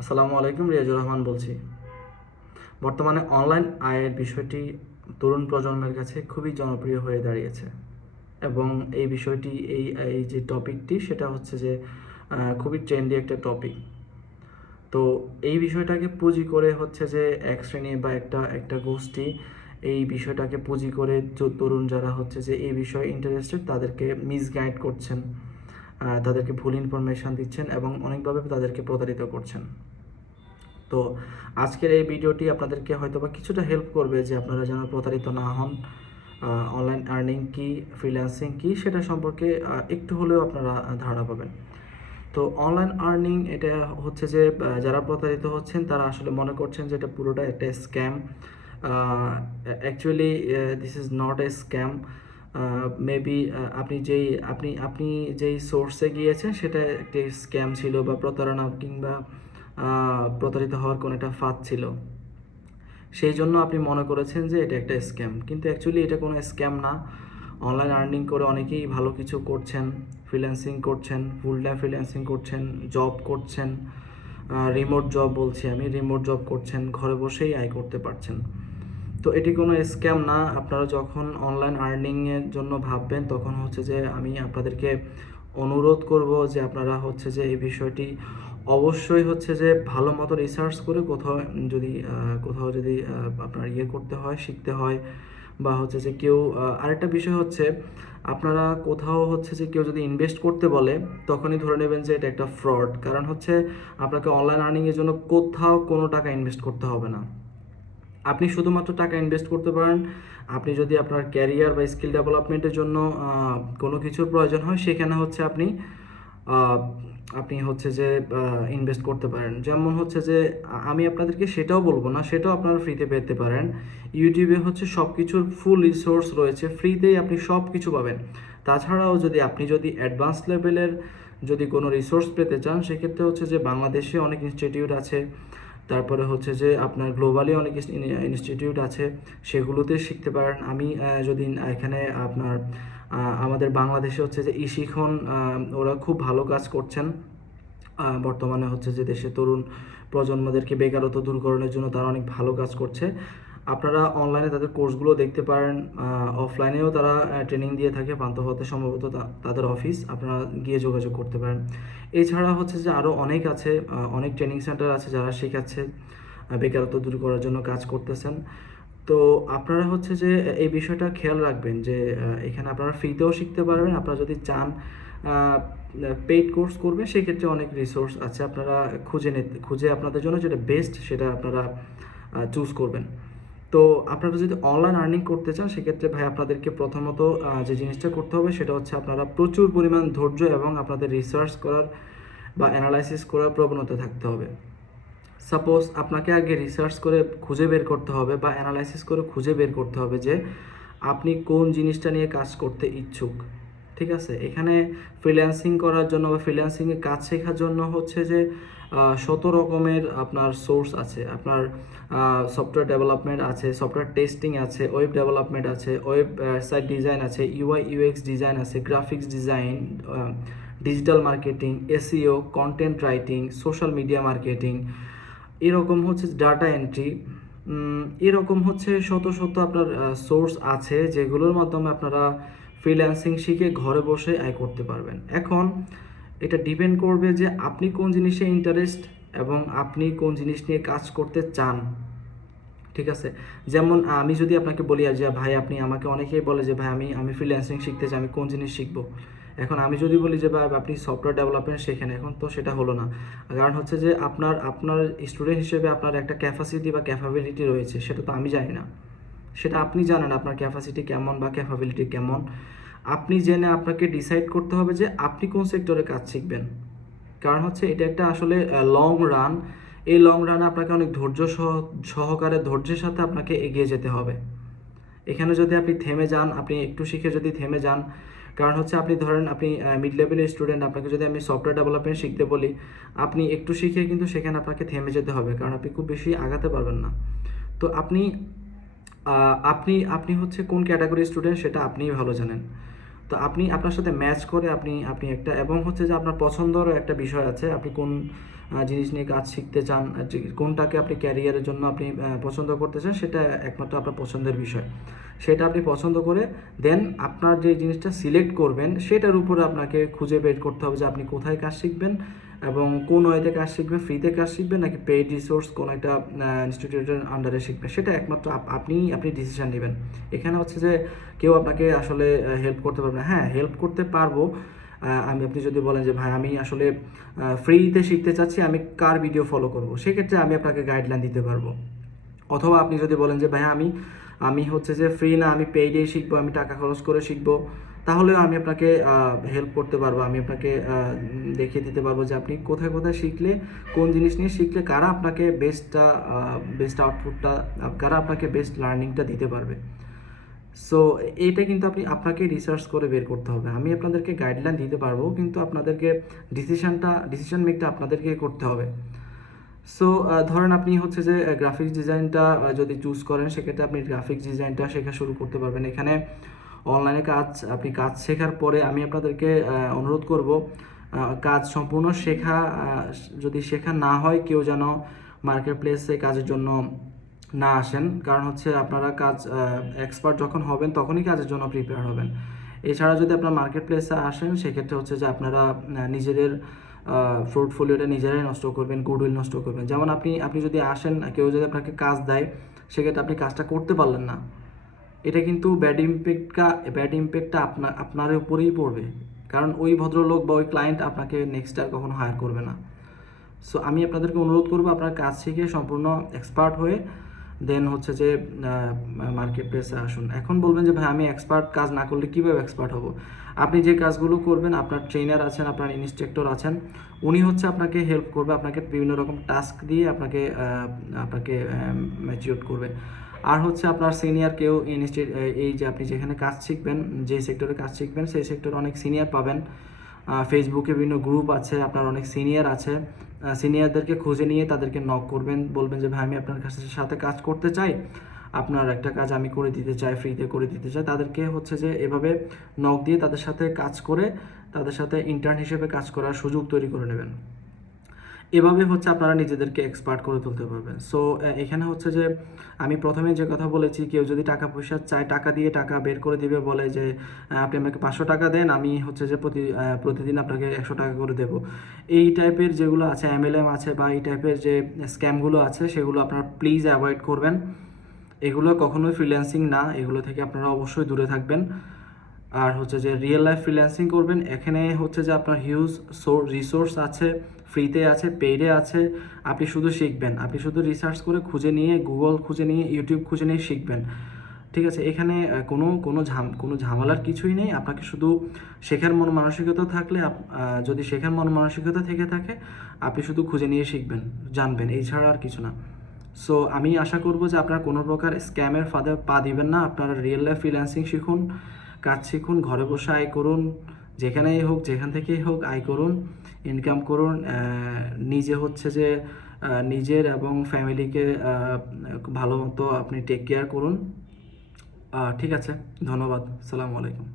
আসসালামু আলাইকুম, রিয়াজুর রহমান বলছি। বর্তমানে অনলাইন আয়ের বিষয়টি তরুণ প্রজন্মের কাছে খুবই জনপ্রিয় হয়ে দাঁড়িয়েছে এবং এই বিষয়টি এই এই যে টপিকটি সেটা হচ্ছে যে খুবই ট্রেন্ডি একটা টপিক। তো এই বিষয়টাকে পুঁজি করে হচ্ছে যে এক শ্রেণী বা একটা একটা গোষ্ঠী এই বিষয়টাকে পুঁজি করে তরুণ যারা হচ্ছে যে এই বিষয়ে ইন্টারেস্টেড তাদেরকে মিসগাইড করছেন, তাদেরকে ভুল ইনফরমেশান দিচ্ছেন এবং অনেকভাবে তাদেরকে প্রতারিত করছেন। তো আজকের এই ভিডিওটি আপনাদেরকে হয়তোবা কিছুটা হেল্প করবে যে আপনারা যেন প্রতারিত না হন। অনলাইন আর্নিং কি, ফ্রিল্যান্সিং কি সেটা সম্পর্কে একটু হলেও আপনারা ধারণা পাবেন। তো অনলাইন আর্নিং এটা হচ্ছে যে যারা প্রতারিত হচ্ছেন তারা আসলে মনে করছেন যে এটা পুরোটা একটা scam. Actually this is not a scam. Maybe আপনি যেই সোর্সে গিয়েছেন সেটা একটি স্ক্যাম ছিল বা প্রতারণা কিংবা প্রতারিত হওয়ার কোনো একটা ফাঁদ ছিল, সেই জন্য আপনি মনে করেছেন যে এটা একটা স্ক্যাম, কিন্তু অ্যাকচুয়ালি এটা কোনো স্ক্যাম না। অনলাইন আর্নিং করে অনেকেই ভালো কিছু করছেন, ফ্রিল্যান্সিং করছেন, ফুল টাইম ফ্রিল্যান্সিং করছেন, জব করছেন, রিমোট জব বলছি আমি, রিমোট জব করছেন, ঘরে বসেই আয় করতে পারছেন। তো এটি কোনো স্ক্যাম না। আপনারা যখন অনলাইন আর্নিংয়ের জন্য ভাববেন তখন হচ্ছে যে আমি আপনাদেরকে অনুরোধ করব যে আপনারা হচ্ছে যে এই বিষয়টি অবশ্যই হচ্ছে যে ভালো মতো রিসার্চ করে কোথাও যদি আপনার করতে হয়, শিখতে হয়, বা হচ্ছে যে কেউ আরেকটা বিষয় হচ্ছে আপনারা কোথাও হচ্ছে যে কেউ যদি ইনভেস্ট করতে বলে তখনই ধরে নেবেন যে এটা একটা ফ্রড। কারণ হচ্ছে আপনাকে অনলাইন আর্নিংয়ের জন্য কোথাও কোনো টাকা ইনভেস্ট করতে হবে না। আপনি শুধুমাত্র টাকা ইনভেস্ট করতে পারেন আপনি যদি আপনার ক্যারিয়ার বা স্কিল ডেভেলপমেন্টের জন্য কোনো কিছুর প্রয়োজন হয়, সেখানে হচ্ছে আহ, আপনি হচ্ছে যে ইনভেস্ট করতে পারেন। যেমন হচ্ছে যে আমি আপনাদেরকে সেটাও বলবো না, সেটাও আপনারা ফ্রিতে পেতে পারেন। ইউটিউবে হচ্ছে সব কিছুর ফুল রিসোর্স রয়েছে, ফ্রিতেই আপনি সব কিছু পাবেন। তাছাড়াও যদি অ্যাডভান্স লেভেলের যদি কোনো রিসোর্স পেতে চান, সেক্ষেত্রে হচ্ছে যে বাংলাদেশে অনেক ইনস্টিটিউট আছে, তারপরে হচ্ছে যে আপনার গ্লোবালি অনেক ইনস্টিটিউট আছে, সেগুলোতে শিখতে পারেন। আমি যদি এখানে আপনার আমাদের বাংলাদেশে হচ্ছে যে শিখন ওরা খুব ভালো কাজ করছেন। বর্তমানে হচ্ছে যে দেশে তরুণ প্রজন্মদেরকে বেকারত্ব দূরকরণের জন্য তারা অনেক ভালো কাজ করছে। আপনারা অনলাইনে তাদের কোর্সগুলো দেখতে পারেন, অফলাইনেও তারা ট্রেনিং দিয়ে থাকে, পান্থপথে সম্ভবত তাদের অফিস, আপনারা গিয়ে যোগাযোগ করতে পারেন। এছাড়া হচ্ছে যে আরও অনেক আছে, অনেক ট্রেনিং সেন্টার আছে যারা শেখাচ্ছে, বেকারত্ব দূর করার জন্য কাজ করতেছেন। তো আপনারা হচ্ছে যে এই বিষয়টা খেয়াল রাখবেন যে এখানে আপনারা ফ্রিতেও শিখতে পারবেন। আপনারা যদি চান পেইড কোর্স করবে, সেক্ষেত্রে অনেক রিসোর্স আছে, আপনারা খুঁজে আপনাদের জন্য যেটা বেস্ট সেটা আপনারা চুজ করবেন। তো আপনারা যদি অনলাইন আর্নিং করতে চান, সেক্ষেত্রে ভাই আপনাদেরকে প্রথমত যে জিনিসটা করতে হবে সেটা হচ্ছে আপনারা প্রচুর পরিমাণ ধৈর্য এবং আপনাদের রিসার্চ করার বা অ্যানালাইসিস করার প্রবণতা থাকতে হবে। সাপোজ আপনাকে আগে রিসার্চ করে খুঁজে বের করতে হবে বা অ্যানালাইসিস করে খুঁজে বের করতে হবে যে আপনি কোন জিনিসটা নিয়ে কাজ করতে ইচ্ছুক। ঠিক আছে, এখানে ফ্রিল্যান্সিং করার জন্য বা ফ্রিল্যান্সিংয়ে কাজ শেখার জন্য হচ্ছে যে শত রকমের আপনার সোর্স আছে। আপনার সফটওয়্যার ডেভেলপমেন্ট আছে, সফটওয়্যার টেস্টিং আছে, ওয়েব ডেভেলপমেন্ট আছে, ওয়েব সাইট ডিজাইন আছে, ইউআই ইউএক্স ডিজাইন আছে, graphics design, digital marketing, SEO, content writing, social media marketing, এরকম হচ্ছে ডাটা এন্ট্রি, এরকম হচ্ছে শত শত আপনার সোর্স আছে যেগুলোর মাধ্যমে আপনারা ফ্রিল্যান্সিং শিখে ঘরে বসে আয় করতে পারবেন। এখন এটা ডিপেন্ড করবে যে আপনি কোন জিনিসে ইন্টারেস্ট এবং আপনি কোন জিনিস নিয়ে কাজ করতে চান। ঠিক আছে, যেমন আমি যদি আপনাকে বলি যে ভাই আপনি আমাকে অনেকেই বলে যে ভাই আমি আমি ফ্রিল্যান্সিং শিখতে চাই, আমি কোন জিনিস শিখবো। এখন আমি যদি বলি যে ভাই আপনি সফটওয়্যার ডেভেলপমেন্ট শেখেন, এখন তো সেটা হলো না। কারণ হচ্ছে যে আপনার আপনার স্টুডেন্ট হিসেবে আপনার একটা ক্যাপাসিটি বা ক্যাপাবিলিটি রয়েছে, সেটা তো আমি জানি না, সেটা আপনি জানেন আপনার ক্যাপাসিটি কেমন বা ক্যাপাবিলিটি কেমন। আপনি জেনে আপনাকে ডিসাইড করতে হবে যে আপনি কোন সেক্টরে কাজ শিখবেন। কারণ হচ্ছে এটা একটা আসলে লং রান। এই লং রানে আপনাকে অনেক সহকারে ধৈর্যের সাথে আপনাকে এগিয়ে যেতে হবে। এখানে যদি আপনি থেমে যান, আপনি একটু শিখে যদি থেমে যান, কারণ হচ্ছে আপনি ধরেন আপনি মিড লেভেলের স্টুডেন্ট, আপনাকে যদি আমি সফটওয়্যার ডেভেলপমেন্ট শিখতে বলি, আপনি একটু শিখে কিন্তু সেখানে আপনাকে থেমে যেতে হবে, কারণ আপনি খুব বেশি আগাতে পারবেন না। তো আপনি আপনি আপনি হচ্ছে কোন ক্যাটাগরির স্টুডেন্ট সেটা আপনিই ভালো জানেন। তো তো আপনি আপনার সাথে ম্যাচ করে আপনি আপনি একটা, এবং হচ্ছে যে আপনার পছন্দেরও একটা বিষয় আছে, আপনি কোন জিনিস নিয়ে কাজ শিখতে চান, কোনটাকে আপনি ক্যারিয়ারের জন্য আপনি পছন্দ করতে চান, সেটা একমাত্র আপনার পছন্দের বিষয়। সেটা আপনি পছন্দ করে দেন আপনার যে জিনিসটা সিলেক্ট করবেন সেটার উপরে আপনাকে খুঁজে বের করতে হবে যে আপনি কোথায় কাজ শিখবেন এবং কোন ওয়েতে কাজ শিখবেন, ফ্রিতে কাজ শিখবেন নাকি পেইড রিসোর্স কোনো একটা ইনস্টিটিউটের আন্ডারে শিখবেন, সেটা একমাত্র আপনি ডিসিশন নেবেন। এখানে হচ্ছে যে কেউ আপনাকে আসলে হেল্প করতে পারবে না। হ্যাঁ, হেল্প করতে পারবো আপনি যদি বলেন যে ভাই আমি আসলে ফ্রিতে শিখতে চাচ্ছি, আমি কার ভিডিও ফলো করব, সেক্ষেত্রে আমি আপনাকে গাইডলাইন দিতে পারবো। অথবা আপনি যদি বলেন যে ভাই আমি আমি হচ্ছে যে ফ্রি না, আমি পেইডেই শিখবো, আমি টাকা খরচ করে শিখবো, তাহলেও আমি আপনাকে হেল্প করতে পারবো। আমি আপনাকে দেখিয়ে দিতে পারবো যে আপনি কোথায় কোথায় শিখলে, কোন জিনিস নিয়ে শিখলে কারা আপনাকে বেস্ট আউটপুটটা, কারা আপনাকে বেস্ট লার্নিংটা দিতে পারবে। সো এটা কিন্তু আপনাকে রিসার্চ করে বের করতে হবে। আমি আপনাদেরকে গাইডলাইন দিতে পারবো, কিন্তু আপনাদেরকে ডিসিশন মেকটা আপনাদেরকে করতে হবে। সো ধরেন আপনি হচ্ছে যে গ্রাফিক্স ডিজাইনটা যদি চুজ করেন, সেক্ষেত্রে আপনি গ্রাফিক্স ডিজাইনটা শেখা শুরু করতে পারবেন। এখানে অনলাইনে আপনি কাজ শেখার পরে আমি আপনাদেরকে অনুরোধ করব, কাজ সম্পূর্ণ যদি শেখা না হয়, কেউ যেন মার্কেট প্লেসে কাজের জন্য না আসেন। কারণ হচ্ছে আপনারা কাজ এক্সপার্ট যখন হবেন তখনই কাজের জন্য প্রিপেয়ার হবেন। এছাড়া যদি আপনার মার্কেট প্লেসে আসেন, সেক্ষেত্রে হচ্ছে যে আপনারা নিজেদের পোর্টফোলিওটা নিজেরাই নষ্ট করবেন, গুডউইল নষ্ট করবেন। যেমন আপনি যদি আসেন, কেউ যদি আপনাকে কাজ দেয়, সেক্ষেত্রে আপনি কাজটা করতে পারলেন না, এটা কিন্তু ব্যাড ইম্প্যাক্টটা আপনার উপরেই পড়বে। কারণ ওই ভদ্রলোক বা ওই ক্লায়েন্ট আপনাকে নেক্সট আর কখনো হায়ার করবে না। সো আমি আপনাদেরকে অনুরোধ করবো, আপনার কাজ শিখে সম্পূর্ণ এক্সপার্ট হয়ে দেন হচ্ছে যে মার্কেট প্লেসে আসুন। এখন বলবেন যে ভাই আমি এক্সপার্ট কাজ না করলে কীভাবে এক্সপার্ট হব? আপনি যে কাজগুলো করবেন, আপনার ট্রেনার আছেন, আপনার ইনস্ট্রাক্টর আছেন, উনি হচ্ছে আপনাকে হেল্প করবে, আপনাকে বিভিন্ন রকম টাস্ক দিয়ে আপনাকে ম্যাচিওর করবে। আর হচ্ছে আপনার সিনিয়র কেউ এই যে আপনি যেখানে কাজ শিখবেন, যে সেক্টরে কাজ শিখবেন, সেই সেক্টরে অনেক সিনিয়র পাবেন। ফেসবুকে বিভিন্ন গ্রুপ আছে, আপনার অনেক সিনিয়র আছে। সিনিয়রদেরকে খুঁজে নিয়ে তাদেরকে নক করবেন, বলবেন যে ভাই আমি আপনার সাথে কাজ করতে চাই, আপনার একটা কাজ আমি করে দিতে চাই, ফ্রিতে করে দিতে চাই। তাদেরকে হচ্ছে যে এভাবে নক দিয়ে তাদের সাথে কাজ করে, তাদের সাথে ইন্টার্ন হিসেবে কাজ করার সুযোগ তৈরি করে নেবেন। এভাবে হচ্ছে আপনারা নিজেদেরকে এক্সপার্ট করে তুলতে পারবেন। সো এখানে হচ্ছে যে আমি প্রথমে যে কথা বলেছি, কেউ যদি টাকা পয়সা চায়, টাকা দিয়ে টাকা বের করে দিবে, বলে যে আপনি আমাকে 500 টাকা দেন, আমি হচ্ছে যে প্রতিদিন আপনাকে 100 টাকা করে দেবো, এই টাইপের যেগুলো আছে, MLM আছে বা এই টাইপের যে স্ক্যামগুলো আছে, সেগুলো আপনারা প্লিজ অ্যাভয়েড করবেন। এগুলো কখনোই ফ্রিল্যান্সিং না, এগুলো থেকে আপনারা অবশ্যই দূরে থাকবেন। আর হচ্ছে যে রিয়েল লাইফ ফ্রিল্যান্সিং করবেন, এখানে হচ্ছে যে আপনার হিউজ রিসোর্স আছে, ফ্রিতে আছে, পেইডে আছে। আপনি শুধু শিখবেন, আপনি শুধু রিসার্চ করে খুঁজে নিয়ে, গুগল খুঁজে নিয়ে, ইউটিউব খুঁজে নিয়ে শিখবেন। ঠিক আছে, এখানে কোনো ঝামেলার কিছুই নেই। আপনাকে শুধু শেখার মন মানসিকতা থাকলে, যদি শেখার মন মানসিকতা থেকে থাকে, আপনি শুধু খুঁজে নিয়ে শিখবেন, জানবেন, এই ছাড়া আর কিছু না। সো আমি আশা করব যে আপনারা কোনো প্রকার স্ক্যামের ফাঁদে পা দিবেন না। আপনারা রিয়েল লাইফ ফ্রিল্যান্সিং শিখুন, কাজ শিখুন, ঘরে বসে আয় করুন, যেখানেই হোক, যেখান থেকেই হোক আয় করুন, ইনকাম করুন। নিজে হচ্ছে যে নিজের এবং ফ্যামিলিকে ভালো মতো আপনি টেক কেয়ার করুন। ঠিক আছে, ধন্যবাদ, আসসালামু আলাইকুম।